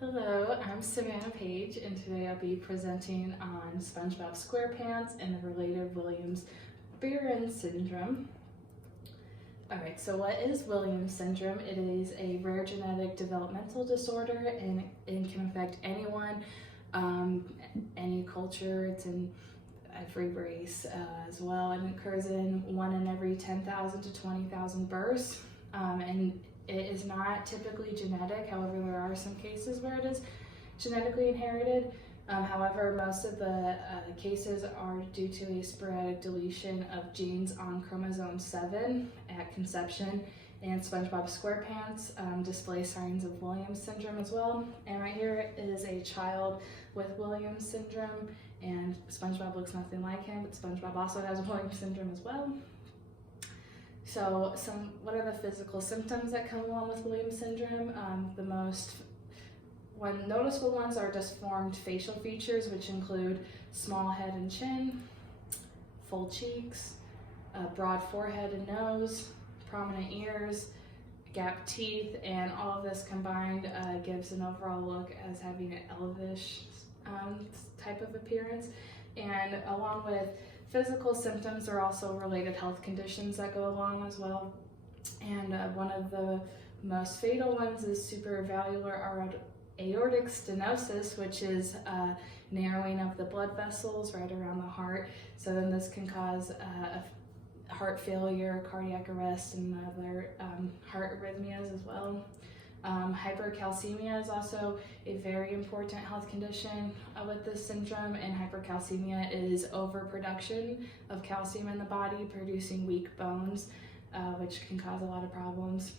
Hello, I'm Savannah Page, and today I'll be presenting on SpongeBob SquarePants and the related Williams-Barron syndrome. Alright, so what is Williams syndrome? It is a rare genetic developmental disorder, and it can affect anyone, any culture. It's in every race as well, and it occurs in 1 in every 10,000 to 20,000 births. And it is not typically genetic. However, there are some cases where it is genetically inherited. However, most of the cases are due to a sporadic deletion of genes on chromosome 7 at conception, and SpongeBob SquarePants display signs of Williams syndrome as well. And right here is a child with Williams syndrome, and SpongeBob looks nothing like him, but SpongeBob also has Williams syndrome as well. So what are the physical symptoms that come along with Williams syndrome? The most noticeable ones are disformed facial features, which include small head and chin, full cheeks, a broad forehead and nose, prominent ears, gap teeth, and all of this combined gives an overall look as having an elvish type of appearance. And along with physical symptoms are also related health conditions that go along as well. And one of the most fatal ones is supravalvular aortic stenosis, which is narrowing of the blood vessels right around the heart. So then this can cause heart failure, cardiac arrest, and other heart arrhythmias as well. Hypercalcemia is also a very important health condition with this syndrome, and hypercalcemia is overproduction of calcium in the body, producing weak bones, which can cause a lot of problems.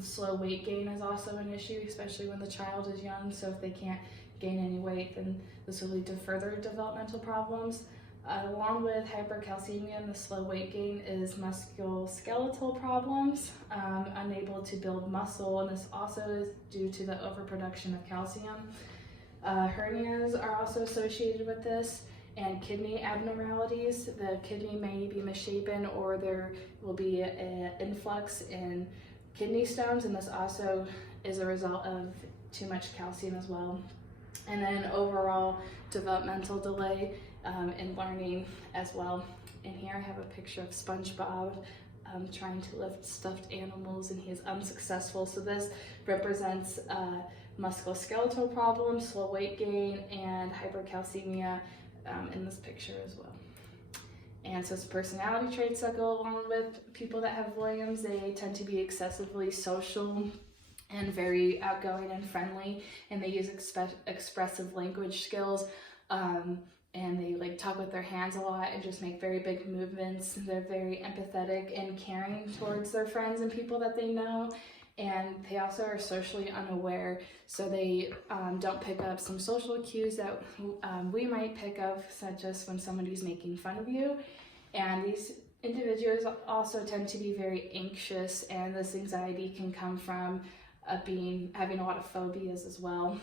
Slow weight gain is also an issue, especially when the child is young, so if they can't gain any weight, then this will lead to further developmental problems. Along with hypercalcemia and the slow weight gain is musculoskeletal problems, unable to build muscle, and this also is due to the overproduction of calcium. Hernias are also associated with this, and kidney abnormalities. The kidney may be misshapen, or there will be an influx in kidney stones, and this also is a result of too much calcium as well. And then overall developmental delay in learning as well. And here I have a picture of SpongeBob trying to lift stuffed animals, and he is unsuccessful. So this represents musculoskeletal problems, slow weight gain, and hypercalcemia in this picture as well. And so some personality traits that go along with people that have Williams: they tend to be excessively social and very outgoing and friendly, and they use expressive language skills, and they like talk with their hands a lot and just make very big movements. They're very empathetic and caring towards their friends and people that they know, and they also are socially unaware, so they don't pick up some social cues that we might pick up, such as when somebody's making fun of you. And these individuals also tend to be very anxious, and this anxiety can come from having a lot of phobias as well.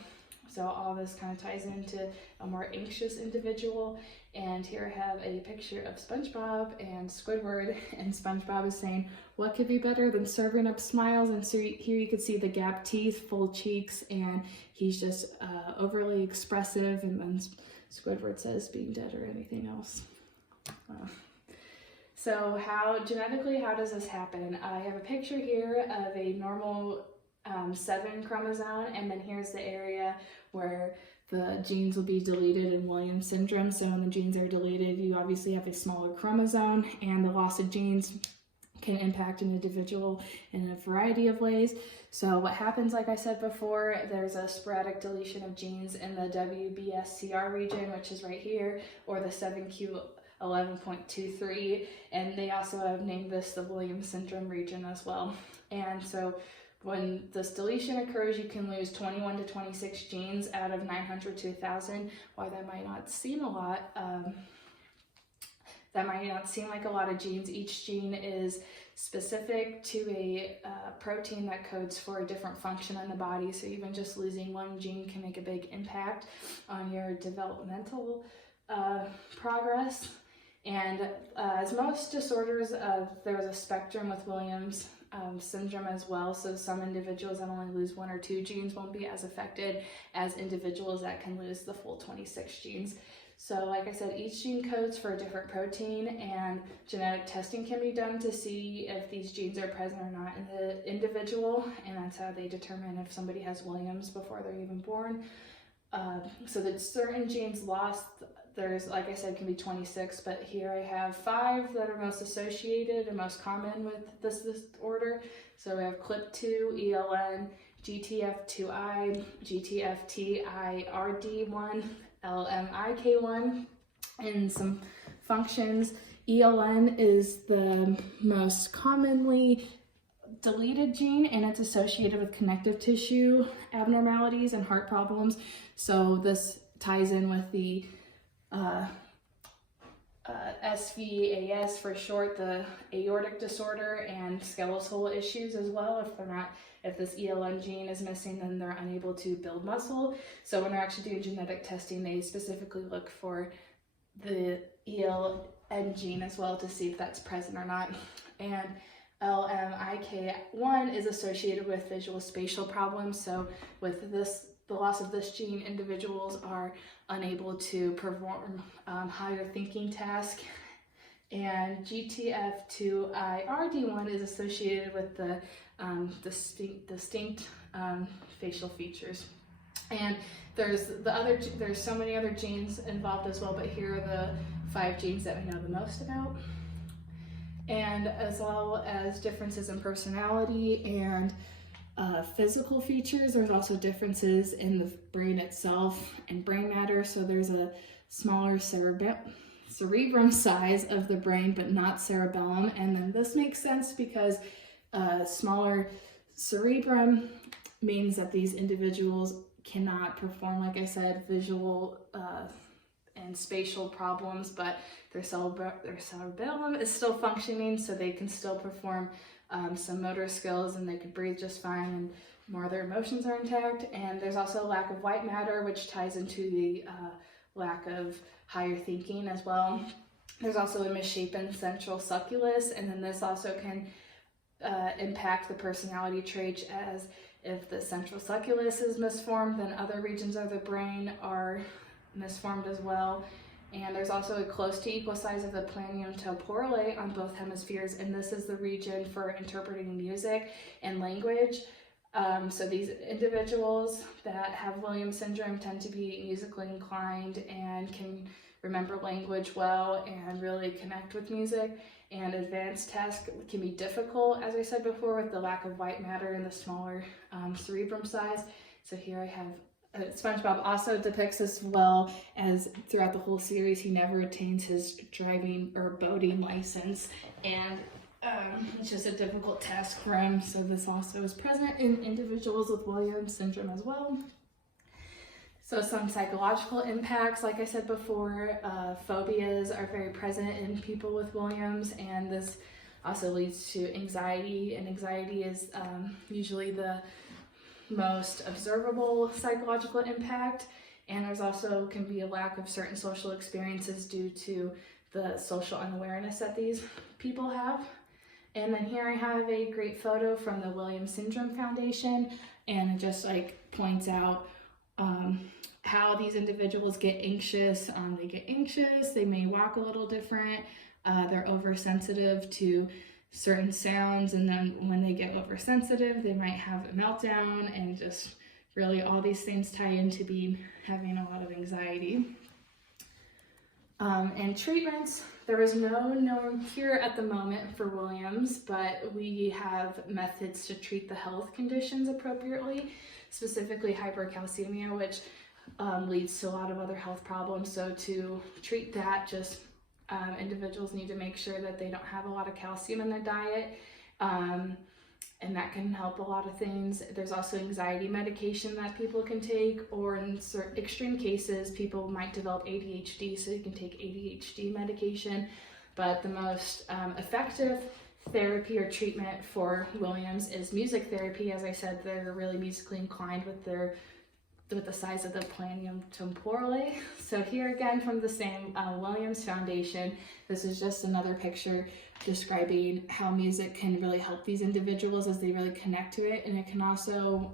So all this kind of ties into a more anxious individual. And here I have a picture of SpongeBob and Squidward, and SpongeBob is saying, "What could be better than serving up smiles?" And so here you can see the gap teeth, full cheeks, and he's just overly expressive. And then Squidward says, "Being dead or anything else." So genetically, how does this happen? I have a picture here of a normal 7 chromosome, and then here's the area where the genes will be deleted in Williams syndrome. So when the genes are deleted, you obviously have a smaller chromosome, and the loss of genes can impact an individual in a variety of ways. So what happens, like I said before, there's a sporadic deletion of genes in the WBSCR region, which is right here, or the 7q11.23, and they also have named this the Williams syndrome region as well. And so when this deletion occurs, you can lose 21 to 26 genes out of 900 to 1,000. While that might not seem a lot, that might not seem like a lot of genes. Each gene is specific to a protein that codes for a different function in the body. So even just losing one gene can make a big impact on your developmental progress. And as most disorders, there's a spectrum with Williams syndrome as well. So some individuals that only lose 1 or 2 genes won't be as affected as individuals that can lose the full 26 genes. So like I said, each gene codes for a different protein, and genetic testing can be done to see if these genes are present or not in the individual, and that's how they determine if somebody has Williams before they're even born. So that certain genes lost, there's, like I said, can be 26, but here I have 5 that are most associated and most common with this disorder. So we have CLIP2, ELN, GTF2I, GTFTIRD1, LMIK1, and some functions. ELN is the most commonly deleted gene, and it's associated with connective tissue abnormalities and heart problems. So this ties in with the SVAS for short, the aortic disorder, and skeletal issues as well. If this ELN gene is missing, then they're unable to build muscle. So when they're actually doing genetic testing, they specifically look for the ELN gene as well to see if that's present or not. And LMIK1 is associated with visual spatial problems. So with the loss of this gene, individuals are unable to perform higher thinking tasks. And GTF2IRD1 is associated with the distinct facial features. And there's so many other genes involved as well, but here are the 5 genes that we know the most about. And as well as differences in personality and physical features, there's also differences in the brain itself and brain matter. So there's a smaller cerebrum size of the brain, but not cerebellum. And then this makes sense because smaller cerebrum means that these individuals cannot perform, like I said, visual and spatial problems, but their cerebellum is still functioning, so they can still perform some motor skills, and they can breathe just fine, and more of their emotions are intact. And there's also a lack of white matter, which ties into the lack of higher thinking as well. There's also a misshapen central sulcus, and then this also can impact the personality traits, as if the central sulcus is misformed, then other regions of the brain are misformed as well. And there's also a close to equal size of the planium temporale on both hemispheres, and this is the region for interpreting music and language. So these individuals that have Williams syndrome tend to be musically inclined and can remember language well and really connect with music. And advanced tasks can be difficult, as I said before, with the lack of white matter and the smaller cerebrum size. So here I have SpongeBob also depicts as well as throughout the whole series, he never attains his driving or boating license, and it's just a difficult task for him. So this also is present in individuals with Williams syndrome as well. So some psychological impacts, like I said before, phobias are very present in people with Williams, and this also leads to anxiety, and anxiety is usually the most observable psychological impact. And there's also can be a lack of certain social experiences due to the social unawareness that these people have. And then here I have a great photo from the Williams Syndrome Foundation, and it just like points out how these individuals get anxious. They get anxious, they may walk a little different, they're oversensitive to certain sounds, and then when they get oversensitive, they might have a meltdown, and just really all these things tie into having a lot of anxiety. And treatments, there is no known cure at the moment for Williams, but we have methods to treat the health conditions appropriately, specifically hypercalcemia, which leads to a lot of other health problems. So to treat that, individuals need to make sure that they don't have a lot of calcium in their diet, and that can help a lot of things. There's also anxiety medication that people can take, or in certain extreme cases, people might develop ADHD, so you can take ADHD medication. But the most effective therapy or treatment for Williams is music therapy. As I said, they're really musically inclined with their with the size of the planium temporale. So here again from the same Williams Foundation, this is just another picture describing how music can really help these individuals as they really connect to it, and it can also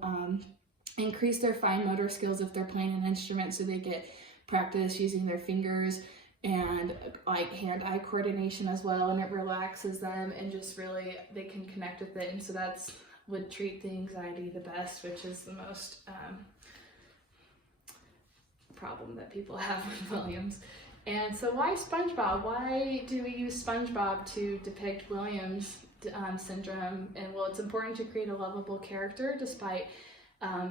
increase their fine motor skills if they're playing an instrument, so they get practice using their fingers and like hand-eye coordination as well, and it relaxes them and just really they can connect with it, and so that's would treat the anxiety the best, which is the most problem that people have with Williams. And so why SpongeBob? Why do we use SpongeBob to depict Williams syndrome? And well, it's important to create a lovable character despite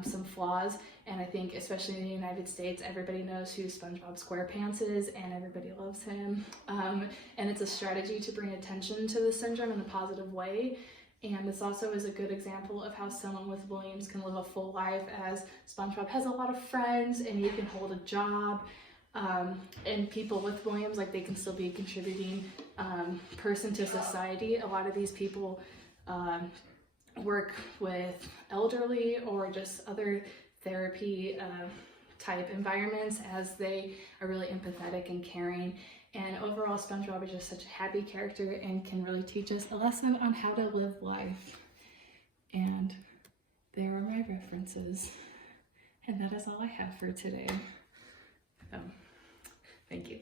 some flaws, and I think especially in the United States, everybody knows who SpongeBob SquarePants is and everybody loves him. And it's a strategy to bring attention to the syndrome in a positive way. And this also is a good example of how someone with Williams can live a full life, as SpongeBob has a lot of friends and he can hold a job. And people with Williams, like, they can still be a contributing person to society. A lot of these people work with elderly or just other therapy type environments, as they are really empathetic and caring. And overall, SpongeBob is just such a happy character and can really teach us a lesson on how to live life. And there are my references. And that is all I have for today. Thank you.